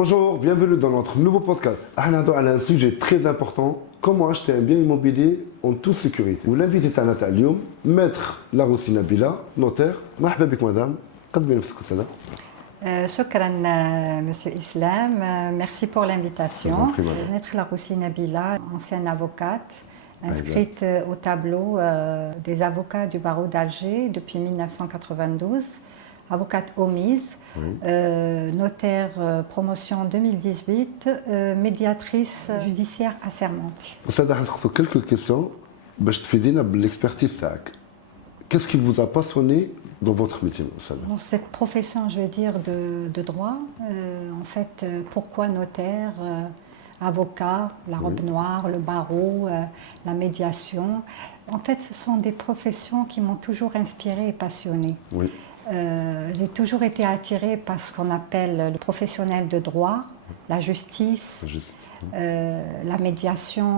Bonjour, bienvenue dans notre nouveau podcast. On a un sujet très important, comment acheter un bien immobilier en toute sécurité. L'invité تاعنا تاع اليوم maître Laroussi Nabila, notaire. مرحبا بك madame. قدمي نفسك استاذة. شكرا Monsieur Islam, merci pour l'invitation. Maître Laroussi Nabila, ancienne avocate, inscrite au tableau des avocats du barreau d'Alger depuis 1992, avocate omise, notaire promotion 2018, médiatrice judiciaire assermentée. استاذة حنسقسو quelques questions باش تفيدينا بالاكسبرتيز تاعك. Qu'est-ce qui vous a passionné dans votre métier, Oussama? Dans cette profession, je vais dire, de droit, en fait, pourquoi notaire, avocat, la robe noire, le barreau, la médiation. En fait, ce sont des professions qui m'ont toujours inspirée et passionnée. Oui. J'ai toujours été attirée par ce qu'on appelle le professionnel de droit, la justice, la médiation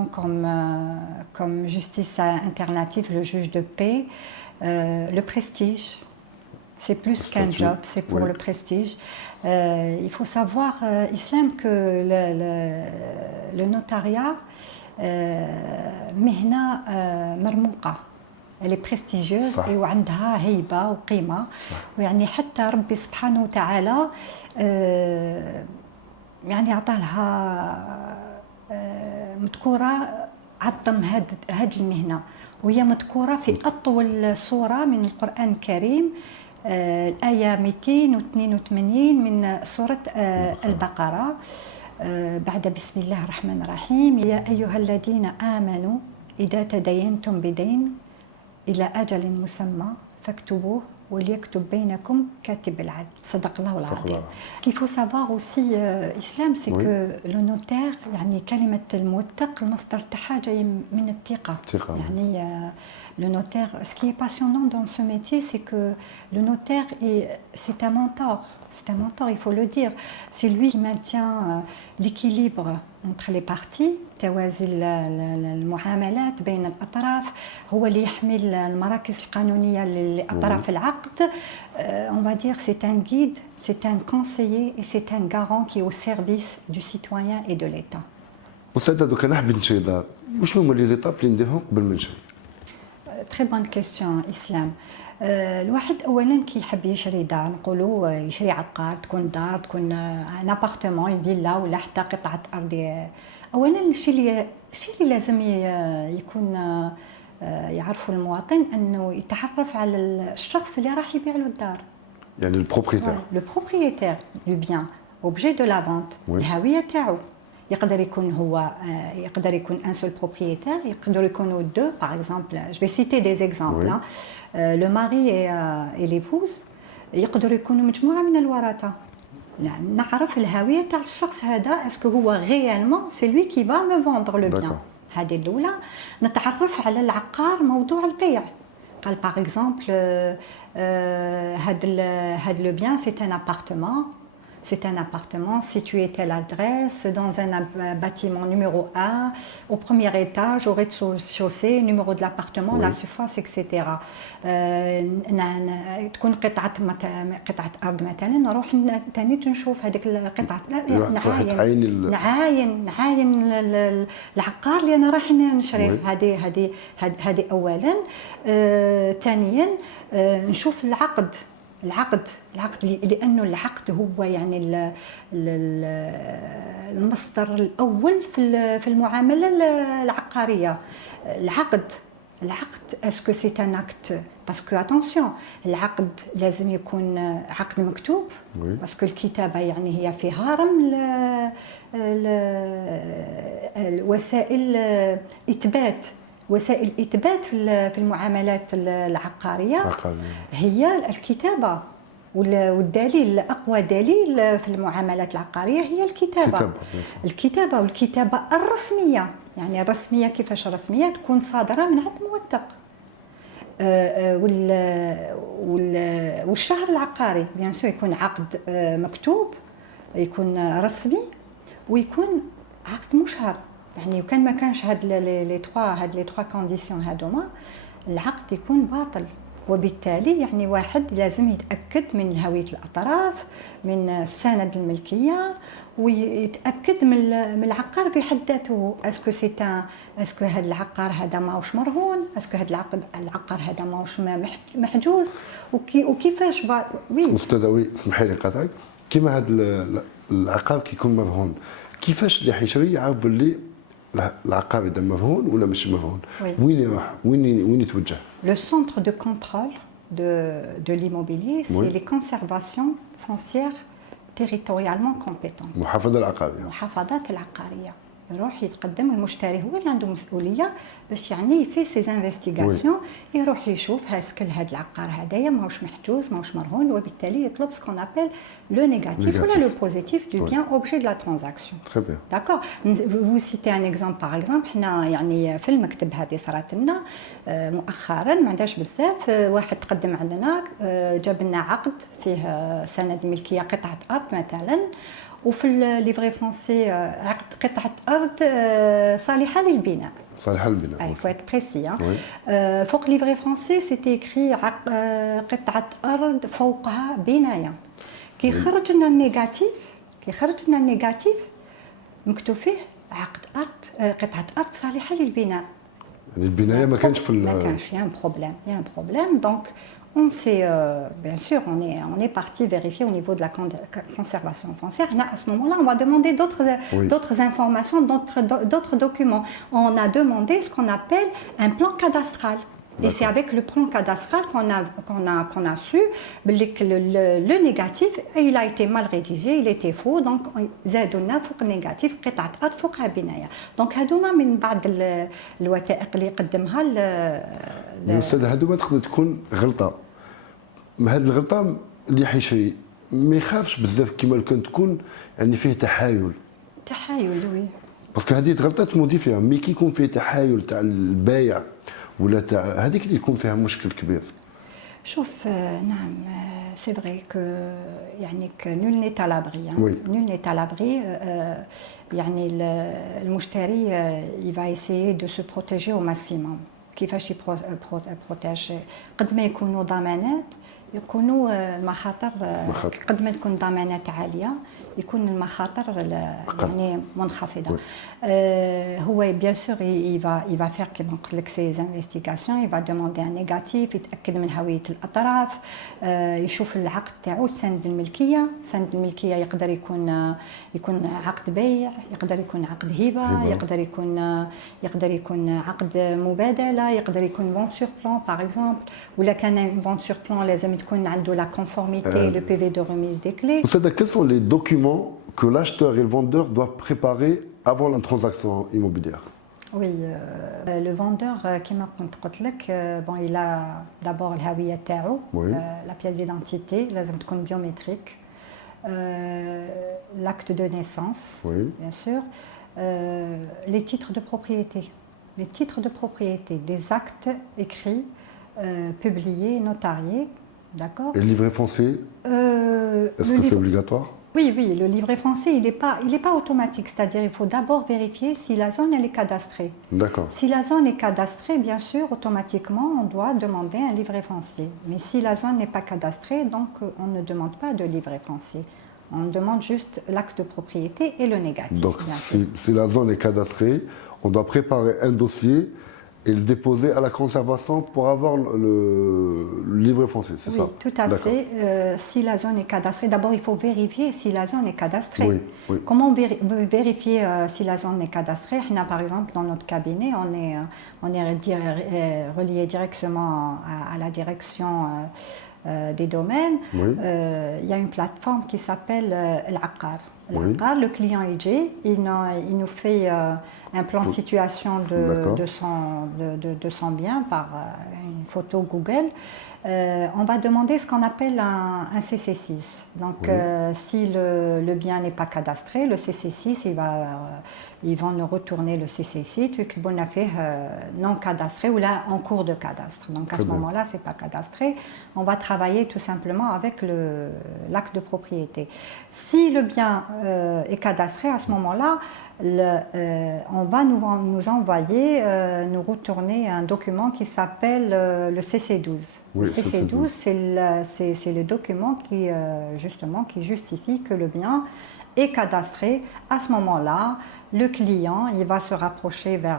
comme justice alternative, le juge de paix, le prestige. C'est plus qu'un job, c'est pour le prestige. Il faut savoir, Islam, que le notariat, مهنة مرموقة. Elle est prestigieuse وعندها هيبة وقيمة ويعني حتى ربي سبحانه وتعالى يعني عطالها مذكورة عظم هذه المهنة وهي مذكورة في أطول سورة من القرآن الكريم الآية 282 من سورة البقرة بعد بسم الله الرحمن الرحيم يا أيها الذين آمنوا إذا تدينتم بدين إلى أجل مسمى فاكتبوه وليكتب بينكم كاتب العدل. صدق الله العظيم. Ce qu'il faut savoir aussi, Islam, c'est que le notaire, يعني كلمة الموثق المصدر تاعها جاي من الثقة. يعني le notaire, ce qui est passionnant dans ce métier, c'est que le notaire, c'est un mentor. C'est un mentor, il faut le dire. C'est lui qui maintient l'équilibre entre les parties, توازي المعاملات بين الأطراف، هو اللي يحمل المراكز القانونية لأطراف العقد. On va dire c'est un guide, c'est un conseiller et c'est un garant qui est au service du citoyen et de l'État. أستاذة دوكا نحب نشري دار، وشنو هما لي زيتاب اللي نديرهم قبل ما نشري؟ Très bonne question, Islam. الواحد اولا كي يحب يشري دار نقولوا يشري عقار، تكون دار، تكون ان ابارتمون، اون فيلا ولا حتى قطعه ارض. اولا الشيء اللي لازم يكون يعرفوا المواطن انه يتعرف على الشخص اللي راح يبيع له الدار. يعني البروبريتير. لو بروبريتير دو بيان اوبجي دو لا فونت، الهويه تاعو. يقدر يكون هو يقدر يكون ان سول بروبريتير، يقدروا يكونوا دو باغ اكزومبل. جو في سيتي دي زيكزامبل. لو ماري اي ليبوز يقدروا يكونوا مجموعه من الورثه. يعني نعرف الهويه تاع الشخص هذا، اسكو هو غيالمون سي لوي كي فا مو فوندر لو بيان. هذه الاولى. نتعرف على العقار موضوع البيع. قال باغ اكزومبل هاد لو بيان سي ان ابارتمون. C'est un appartement situé telle adresse, dans un bâtiment numéro 1, au premier étage, au rez-de-chaussée, numéro de l'appartement, la surface, etc. تكون قطعة أرض مثلا، نروح تاني نشوف هذيك القطعة، نعاين العقار اللي أنا راح نشري. هذه أولا. ثانيا نشوف العقد لأنه العقد هو يعني المصدر الأول في المعاملة العقارية. العقد اسكو سي ان اكت باسكو اتونسيون العقد لازم يكون عقد مكتوب باسكو الكتابة يعني هي في هرم وسائل إثبات في المعاملات العقارية هي الكتابة، والدليل أقوى دليل في المعاملات العقارية هي الكتابة والكتابة الرسمية. يعني الرسمية كيفاش رسمية؟ تكون صادرة من عند موثق. والشهر العقاري بيان سور يكون عقد مكتوب، يكون رسمي، ويكون عقد مشهر. يعني وكان ما كانش هاد لي تخوا كونديسيون هادوما العقد يكون باطل. وبالتالي يعني واحد لازم يتاكد من هويه الاطراف، من السند الملكيه، ويتاكد من العقار في حد ذاته. اسكو هذا العقار هذا ماهوش مرهون، اسكو هذا العقار هذا ماهوش محجوز، وكيفاش وي. استاذه وي اسمحي لي نقاطعك، كيما هذا العقار كيكون مرهون، كيفاش اللي حيشري يعرف باللي العقار اذا مرهون ولا مش مرهون؟ وين يروح؟ وين يتوجه؟ Le centre de contrôle de l'immobilier, c'est les conservations foncières territorialement compétentes. المحافظه العقاريه. المحافظات العقاريه يروح يتقدم، المشتري هو اللي عنده مسؤوليه باش يعني في سي انفستيغاسيون، يروح يشوف هاسكل هذا العقار هذايا ماهوش محجوز ماهوش مرهون، وبالتالي يطلب سكون ابل لو نيجاتيف ولا لو بوزيتيف دو بيان اوبجي دو لا ترانزاكسيون. تري بيان. داكور. فو سيتي ان اكزامبل باغ اكزامبل، حنا يعني في المكتب هذه صارت لنا مؤخرا ما عندهاش بزاف، واحد تقدم عندنا جاب لنا عقد فيه سند ملكيه قطعه ارض مثلا، وفي الليفري فرونسي عقد قطعه ارض صالحه للبناء. صالحه للبناء. il faut être précis. فوق ليفري فرونسي سيتي اكري قطعه ارض فوقها بنايه. كي خرج لنا النيجاتيف مكتوب فيه عقد ارض قطعه ارض صالحه للبناء. يعني البنايه ما كانش في ما كانش. يا ان بروبليم دونك on s'est, bien sûr, on est parti vérifier au niveau de la conservation foncière. Là, à ce moment-là, on va demander d'autres informations, d'autres documents. On a demandé ce qu'on appelle un plan cadastral. Et c'est avec le plan cadastral qu'on a su que le négatif, il a été mal rédigé, il était faux. Donc, زادونا فوق النيجاتيف قطعة أرض فوقها بناية. Donc, هذوما من بعض الوثائق اللي قدمها الأستاذ، هذوما تقدر تكون غلطة. هذه الغلطة اللي حيشري ما يخافش بزاف كيما لو كان تكون يعني فيه تحايل. وي. باسكو هذه غلطات مودي فيها، مي كي يكون فيه تحايل تاع البايع ولا تاع هذيك اللي يكون فيها مشكل كبير. شوف نعم سي فري كو يعني نول نيت على لابري، نول نيت على لابري. يعني المشتري يفا ايسيي دو سو بروتيجي او ماكسيموم. كيفاش بروتيجي؟ قد ما يكونوا ضمانات يكونوا المخاطر، قد ما تكون ضمانات عاليه يكون المخاطر يعني منخفضه. هو بيان سور il va faire كيما قلت لك سي انفستيغاسيون، il va demander un négatif، يتاكد من هويه الاطراف، يشوف العقد تاعو، السند الملكيه. السند الملكيه يقدر يكون عقد بيع، يقدر يكون عقد هبه، يقدر يكون عقد مبادله، يقدر يكون فون سور بلان باغ اكزومبل، ولا كان فون سور بلان لازم تكون عنده لا كونفورميتي لو بي في دو ريميز دي كلي. Quels sont les documents que l'acheteur et le vendeur doivent préparer avant la transaction immobilière? Oui, le vendeur, كما كنت قلت لك, bon, il a d'abord الهوية تاعو, la pièce d'identité, لازم تكون biométrique, l'acte de naissance, bien sûr, les titres de propriété. Les titres de propriété, des actes écrits, publiés, notariés, d'accord. Et le livret foncier, est-ce que c'est obligatoire? Oui, le livret foncier, il n'est pas automatique, c'est-à-dire il faut d'abord vérifier si la zone elle est cadastrée. D'accord. Si la zone est cadastrée, bien sûr, automatiquement, on doit demander un livret foncier. Mais si la zone n'est pas cadastrée, donc on ne demande pas de livret foncier. On demande juste l'acte de propriété et le négatif. Donc si la zone est cadastrée, on doit préparer un dossier et le déposer à la conservation pour avoir le livret foncier, c'est ça? Oui, tout à fait. Si la zone est cadastrée, d'abord il faut vérifier si la zone est cadastrée. Oui. Comment vérifier si la zone est cadastrée? Par exemple, dans notre cabinet, on est relié directement à la direction des domaines. Il y a une plateforme qui s'appelle l'Aqar. Le client il nous fait un plan de situation de son bien par une photo Google. On va demander ce qu'on appelle un CC6. Donc, si le bien n'est pas cadastré, le CC6, ils vont nous retourner le CC6, qu'on a fait non cadastré ou là en cours de cadastre. Donc, à ce moment-là, ce n'est pas cadastré. On va travailler tout simplement avec l'acte de propriété. Si le bien est cadastré, à ce moment-là, on va nous envoyer, nous retourner un document qui s'appelle le CC12. Le CC12, c'est le document qui, justement, qui justifie que le bien est cadastré. À ce moment-là, le client il va se rapprocher vers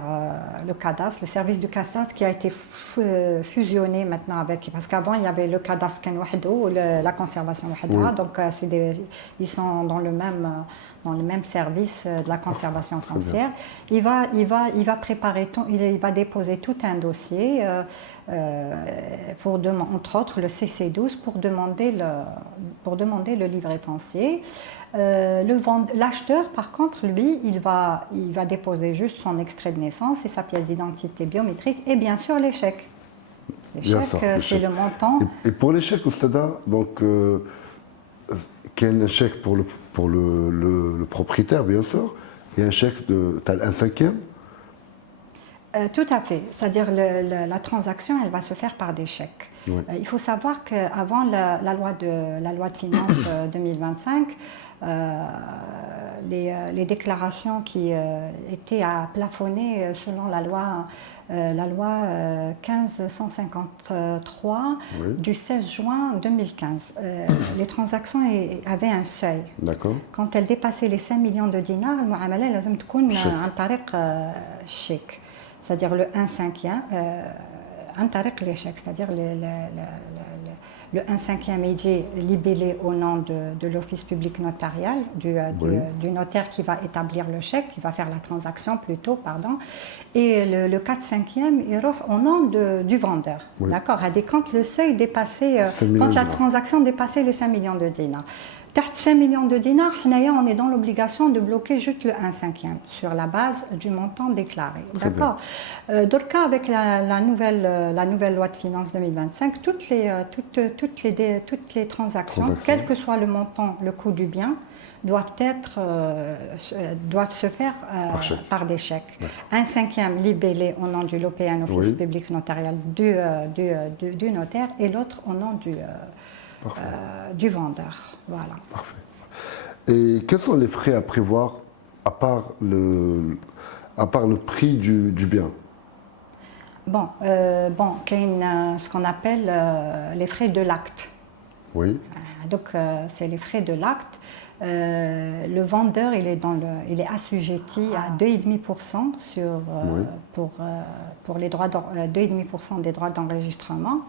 le cadastre, le service du cadastre qui a été fusionné maintenant avec, parce qu'avant il y avait le cadastre ou la conservation wahda, donc ils sont dans le même service de la conservation foncière. Il va préparer il va déposer tout un dossier pour entre autres le CC12 pour demander le livret foncier. L'acheteur, par contre, lui, il va déposer juste son extrait de naissance et sa pièce d'identité biométrique et bien sûr l'échec. L'échec, c'est le montant. Et pour l'échec, Oustada, donc, quel est un chèque pour le propriétaire, bien sûr, et un chèque de 1/5? Tout à fait. C'est-à-dire la transaction, elle va se faire par des chèques. Oui. Il faut savoir qu'avant la loi de finances 2025, les déclarations qui étaient à plafonner selon la loi 1553 oui. du 16 juin 2015. Les transactions avaient un seuil. Quand elles dépassaient les 5 millions de dinars, le muamala لازم تكون عن طريق chèque. C'est-à-dire le 1/5, عن طريق les chèques, c'est-à-dire le 1/5 est libellé au nom de l'office public notarial, du notaire qui va établir le chèque, qui va faire la transaction plutôt, pardon, et le 4/5 il est au nom du vendeur. Oui. D'accord. Quand le seuil dépassait, quand la transaction dépassait les 5 millions de dinars. Tard 5 millions de dinars, on est dans l'obligation de bloquer juste le 1/5 sur la base du montant déclaré. D'accord. Donc avec la nouvelle loi de finances 2025, toutes les transactions, quel que soit le montant, le coût du bien, doivent se faire par des chèques. Ouais. 1/5 libellé au nom du l'OPN, Office oui. public notarial du notaire, et l'autre au nom du vendeur. Voilà. Parfait. Et quels sont les frais à prévoir à part le prix du bien? Qu'il y a ce qu'on appelle les frais de l'acte. Oui. Donc, c'est les frais de l'acte. Le vendeur, il est assujetti à 2,5% oui. pour les droits 2,5% des droits d'enregistrement.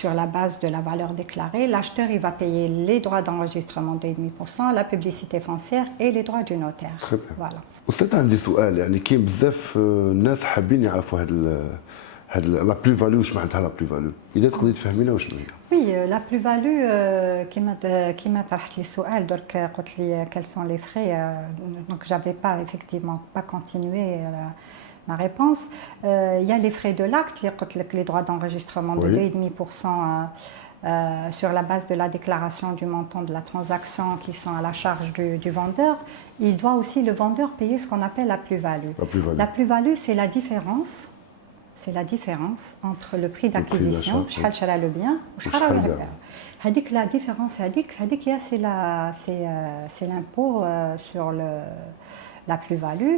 Sur la base de la valeur déclarée. L'acheteur il va payer les droits d'enregistrement de 2,5%, la publicité foncière et les droits du notaire. Très bien. Voilà. وستة عندي سؤال يعني كاين بزاف ناس حابين يعرفوا هاد لا بلو فاليو واش معناتها لا بلو فاليو اذا تقدري تفهمينا وشنو هي؟ Oui, la plus-value كما طرحت لي السؤال درك قلت لي quels sont les frais donc j'avais pas effectivement pas continué ma réponse. Il y a les frais de l'acte, les droits d'enregistrement de 2,5% sur la base de la déclaration du montant de la transaction qui sont à la charge du vendeur. Il doit aussi, le vendeur, payer ce qu'on appelle la plus-value. La plus-value, c'est la différence. C'est la différence entre le prix d'acquisition, le bien, la différence, c'est l'impôt sur la plus-value.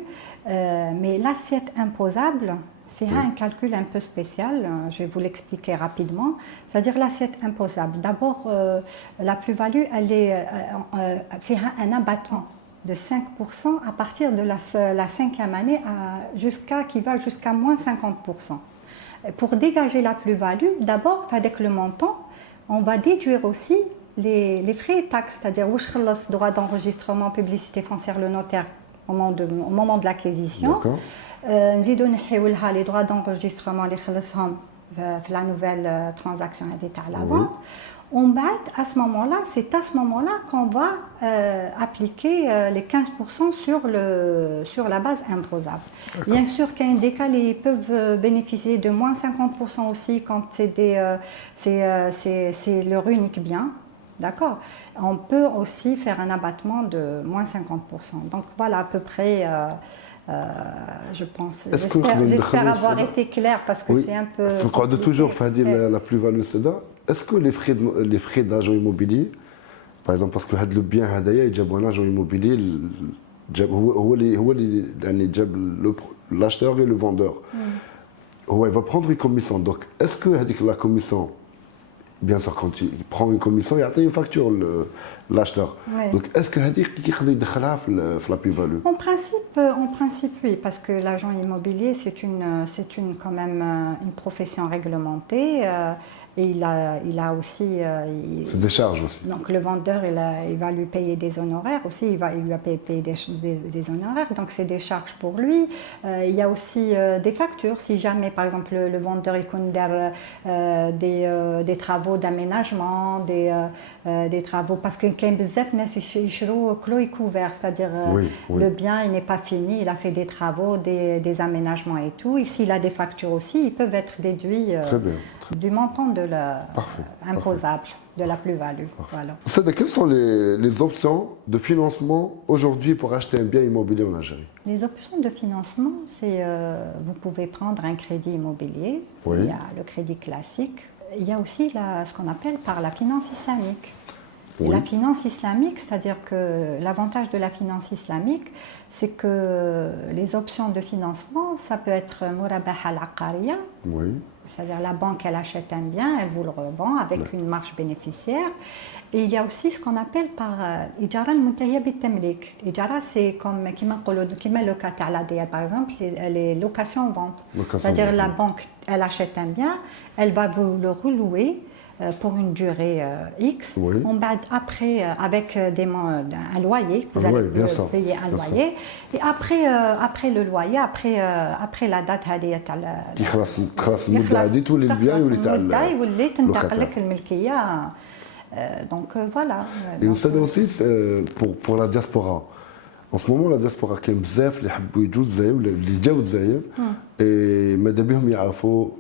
Mais l'assiette imposable fait un calcul un peu spécial, je vais vous l'expliquer rapidement. C'est-à-dire l'assiette imposable. D'abord, la plus-value, elle fait un abattement de 5% à partir de la 5e année qui va jusqu'à moins 50%. Pour dégager la plus-value, d'abord, avec le montant, on va déduire aussi les frais et taxes, c'est-à-dire le droit d'enregistrement, publicité foncière, le notaire au moment de l'acquisition. نزيدو نحيو لها les droits d'enregistrement اللي خلصهم في la nouvelle transaction à la vente. À ce moment-là, c'est à ce moment-là qu'on va appliquer les 15% sur la base imposable. Bien sûr qu'il y a des cas qui peuvent bénéficier de moins 50% aussi quand c'est leur unique bien. D'accord. On peut aussi faire un abattement de moins 50%. Donc voilà à peu près, je pense. J'espère avoir été clair parce que c'est un peu. Il faut toujours faire la plus-value. Est-ce que les frais d'agent immobilier, par exemple, parce que le bien il y a un agent immobilier, l'acheteur et le vendeur, il va prendre une commission. Donc, est-ce que la commission bien sûr, quand il prend une commission, il y a une facture, l'acheteur. Oui. Donc, est-ce que هذه يقدر يدخلها في la plus-value? En principe, oui, parce que l'agent immobilier, quand même une profession réglementée. Et il a aussi. C'est des charges aussi. Donc le vendeur, il va lui payer des honoraires aussi, il lui a payer des honoraires, donc c'est des charges pour lui. Il y a aussi des factures, si jamais par exemple le vendeur il connaît des travaux d'aménagement, des travaux, parce que quand clos est couvert, c'est-à-dire le bien il n'est pas fini, il a fait des travaux, des aménagements et tout. Et s'il a des factures aussi, ils peuvent être déduits du montant de imposable, de la plus-value. Voilà. Quelles sont les options de financement aujourd'hui pour acheter un bien immobilier en Algérie? Les options de financement, c'est vous pouvez prendre un crédit immobilier, il y a le crédit classique, il y a aussi ce qu'on appelle par la finance islamique. Et la finance islamique, c'est-à-dire que l'avantage de la finance islamique, c'est que les options de financement, ça peut être Murabaha al-Aqariya, c'est-à-dire la banque, elle achète un bien, elle vous le revend avec une marge bénéficiaire. Et il y a aussi ce qu'on appelle par Ijara al-Muntahiya bit-Tamlik. Ijara, c'est comme le cas à l'ADL, par exemple, les locations en vente. C'est-à-dire la banque, elle achète un bien, elle va vous le relouer pour une durée X. Après, avec un loyer, vous allez payer un loyer. Et après le loyer, après la date donc voilà. Et ça aussi pour la diaspora. En ce moment, la diaspora كاين بزاف اللي يحبوا يجوا الجزائر ولا اللي جاوا الجزائر et ماذا بهم يعرفوا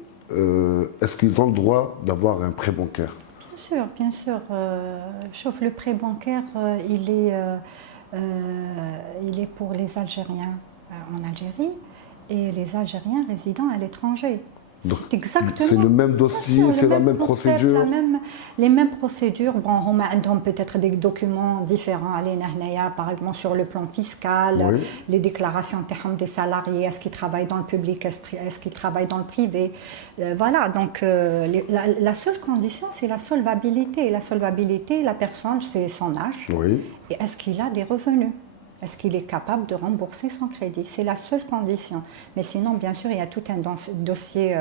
est-ce qu'ils ont le droit d'avoir un prêt bancaire? Bien sûr. Sauf le prêt bancaire, il est pour les Algériens en Algérie et les Algériens résidant à l'étranger. C'est le même dossier, c'est la même procédure. Les mêmes procédures. Bon, on a peut-être des documents différents. Par exemple, sur le plan fiscal, les déclarations des salariés, est-ce qu'ils travaillent dans le public, est-ce qu'ils travaillent dans le privé. Voilà, donc la seule condition, c'est la solvabilité. La solvabilité, la personne, c'est son âge. Et est-ce qu'il a des revenus? Est-ce qu'il est capable de rembourser son crédit? C'est la seule condition. Mais sinon, bien sûr, il y a tout un dossier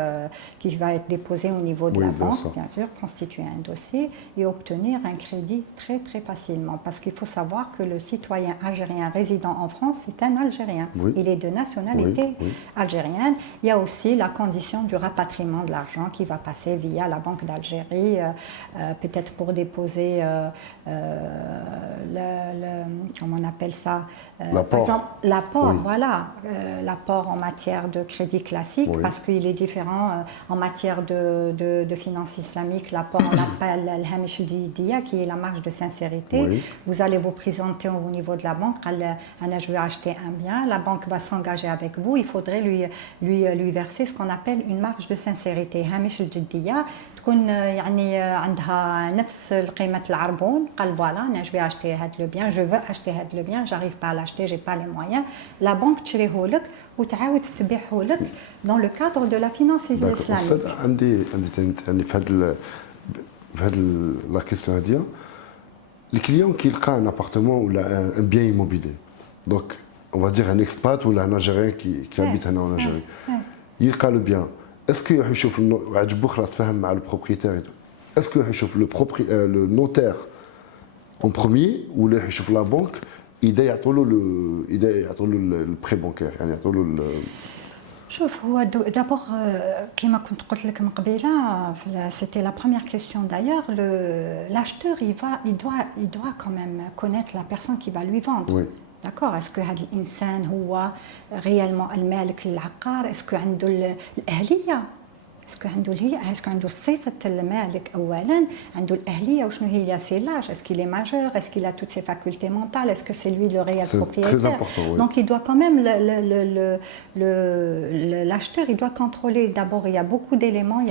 qui va être déposé au niveau de la banque, bien sûr, constituer un dossier et obtenir un crédit très, très facilement. Parce qu'il faut savoir que le citoyen algérien résident en France, c'est un Algérien. Il est de nationalité algérienne. Il y a aussi la condition du rapatriement de l'argent qui va passer via la Banque d'Algérie, peut-être pour déposer, comment on appelle ça? Par exemple, l'apport, l'apport en matière de crédit classique, parce qu'il est différent en matière de finance islamique. L'apport, on appelle l'hamish al-jiddiya, qui est la marge de sincérité. Vous allez vous présenter au niveau de la banque, je vais acheter un bien, la banque va s'engager avec vous, il faudrait lui verser ce qu'on appelle une marge de sincérité. Hamish al-jiddiya, تكون يعني عندها نفس قيمة العربون قال فوالا أنا جو acheter هذا لو بيان جو veux acheter هذا لو بيان j'arrive pas à l'acheter j'ai pas les moyens la banque تشريه لك وتعاود تبيعه لك dans le cadre de la finance islamique. عندي في هذه لا كيستيون هذه الكليون كيلقى ان ابارتمون ولا ان بيان immobilier donc on va dire un expat ou un Algérien qui habite en Algérie يلقى le bien. Est-ce qu'il يشوف عجبو خلاص تفاهم مع البروبريتير est-ce qu'il يشوف le notaire en premier ولا يشوف la banque إذا يعطوا له البري بانكير يعني يعطوا له شوف هو دابور كما كنت قلت لك من قبيله c'était la première question d'ailleurs l'acheteur il doit quand même connaître la personne qui va lui vendre. D'accord, est-ce que هذا الانسان هو réellement المالك للعقار est-ce que عنده الاهليه اسكو عنده صفه المالك اولا عنده الاهليه وشنو هي سيلاج est-ce qu'il est majeur est-ce qu'il a toutes ses facultés mentales est-ce que c'est lui le réel propriétaire. Donc il doit quand même l'acheteur il doit contrôler d'abord il y a beaucoup d'éléments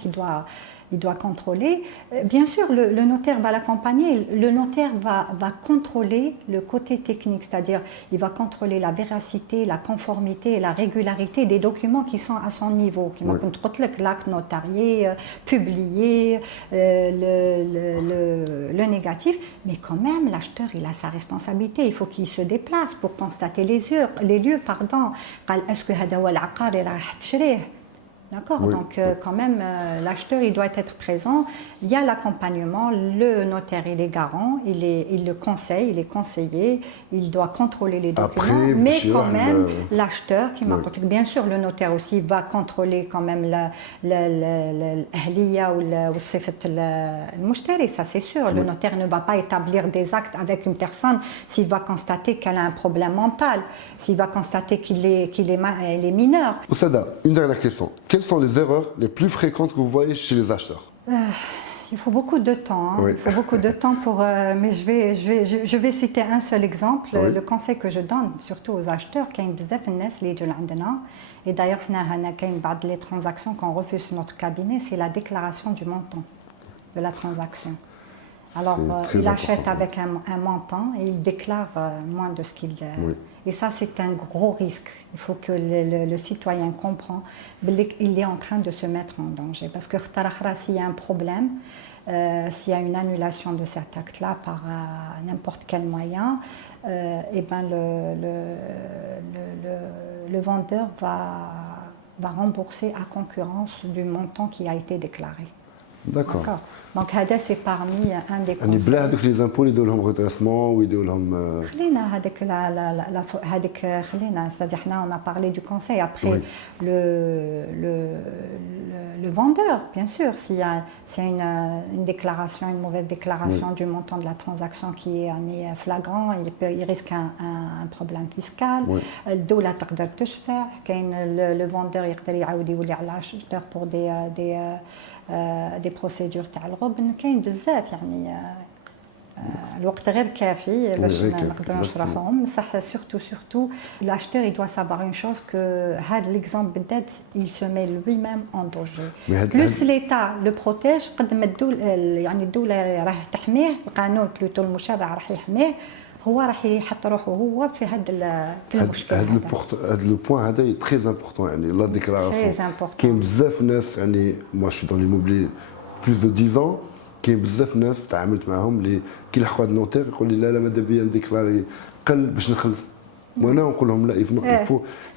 qu'il doit il doit contrôler. Bien sûr, le notaire va l'accompagner. Le notaire va contrôler le côté technique, c'est-à-dire il va contrôler la véracité, la conformité et la régularité des documents qui sont à son niveau. Qui m'a contrôlé l'acte notarié, publié, le négatif. Mais quand même, l'acheteur, il a sa responsabilité. Il faut qu'il se déplace pour constater les lieux. Est-ce que هذا هو العقار اللي راح تشريه؟ D'accord, oui. Donc quand même, l'acheteur, il doit être présent. Il y a l'accompagnement, le notaire, il est garant, il le conseille, il est conseillé, il doit contrôler les documents. Après, mais quand même, l'acheteur, qui m'a dit, bien sûr, le notaire aussi va contrôler quand même l'ahliya ou le sifat al-mushtari, ça c'est sûr. Le notaire ne va pas établir des actes avec une personne s'il va constater qu'elle a un problème mental, s'il va constater qu'il est mineur. Oussada, une dernière question. Quelles sont les erreurs les plus fréquentes que vous voyez chez les acheteurs? Il faut beaucoup de temps. Hein. Oui. Il faut beaucoup de temps pour. Mais je vais citer un seul exemple. Oui. Le conseil que je donne, surtout aux acheteurs, qu'il y a بزاف الناس اللي يجوا لعندنا. Et d'ailleurs, كاين بعض les transactions qu'on refuse sur notre cabinet, c'est la déclaration du montant de la transaction. Alors, il achète avec un montant et il déclare moins de ce qu'il... Oui. Et ça, c'est un gros risque. Il faut que le citoyen comprenne qu'il est en train de se mettre en danger. Parce que s'il y a un problème, s'il y a une annulation de cet acte-là par n'importe quel moyen, et ben le vendeur va rembourser à concurrence du montant qui a été déclaré. D'accord. Donc c'est parmi un des conseils. بلا هذوك les impôts اللي يديروا لهم redressement ويديروا لهم خلينا هذيك خلينا c'est-à-dire on a parlé du conseil après oui. le vendeur bien sûr s'il y a une déclaration une mauvaise déclaration oui. du montant de la transaction qui est flagrant il risque un problème fiscal الدولة تقدر تشفع كاين le vendeur يقدر يعاود يولي على l'acheteur pour des procédures تاع الغبن كاين بزاف يعني الوقت غير كافي باش نقدروا نشرحهم بصح surtout l'acheteur il doit savoir une chose que هذا l'exemple بالذات il se met lui-même en danger plus l'État le protège قد ما الدولة يعني الدولة راح تحميه القانون بلوتو المشرع راح يحميه هو راح يحط روحه هو في هذا المشكل هذا لو بوين هذا تري امبورطون يعني لا ديكلاراسيون كاين بزاف ناس يعني moi je suis dans l'immobilier plus de 10 ans كاين بزاف ناس تعاملت معاهم اللي كيلحقوا هذا النوتير يقول لي لا ماذا بيا نديكلاري قل باش نخلص وانا نقول لهم لا il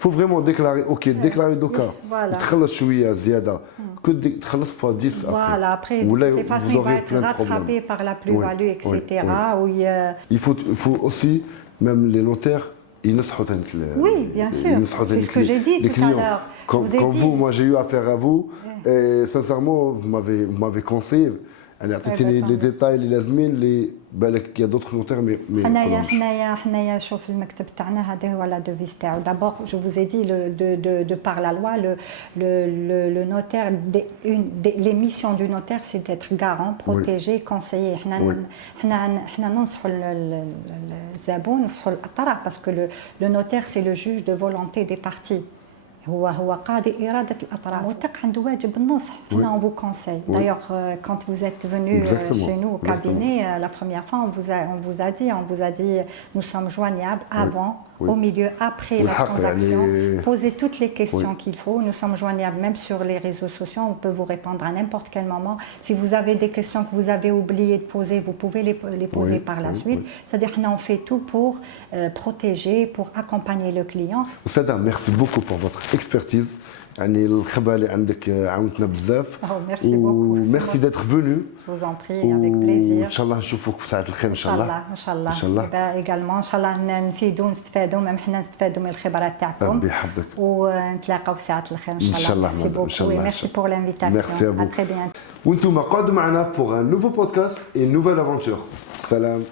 faut vraiment déclarer ok déclarer دوكا تخلص شويه زياده que تخلص fois 10 voilà après de toute façon il va être rattrapé par la plus-value etc. Il faut aussi même les notaires ينصحوا oui bien sûr c'est ce que j'ai dit tout à l'heure quand vous moi j'ai eu affaire à vous et sincèrement vous m'avez conseillé انا عطيتيني لي ديتاي اللي لازمين اللي بالك يا دوطخ نوتير مي حنايا شوف المكتب تاعنا هذا هو لا دوفيز تاعو دابور جو فوز اي دي de par la loi le notaire les missions du notaire c'est d'être garant protéger conseiller حنا ننصحوا الزبون ننصحوا الاطراف parce que le notaire c'est le juge de volonté des parties هو قاضي إرادة الأطراف الموثق عنده واجب النصح حنا on vous conseille d'ailleurs quand vous êtes venu chez nous au cabinet la première fois on vous a dit nous sommes joignables avant au milieu après la transaction posez toutes les questions qu'il faut nous sommes joignables même sur les réseaux sociaux on peut vous répondre à n'importe quel moment si vous avez des questions que vous avez oublié de poser vous pouvez les poser par la suite c'est-à-dire qu'on on fait tout pour protéger pour accompagner le client. Oussada, merci beaucoup pour votre expertise يعني الخبره اللي عندك عاونتنا بزاف وميرسي d'être venu. Je vous en prie avec plaisir. ان شاء الله نشوفوك في ساعه الخير ان شاء الله. ان شاء الله. également ان شاء الله نفيدوا نستفادوا même حنا نستفادوا من الخبرات تاعكم. ربي يحفظك. ونتلاقاو في ساعه الخير ان شاء الله. ان شاء الله. Merci pour l'invitation. À très bientôt. وانتم قعدوا معنا pour un nouveau podcast et une nouvelle aventure. سلام.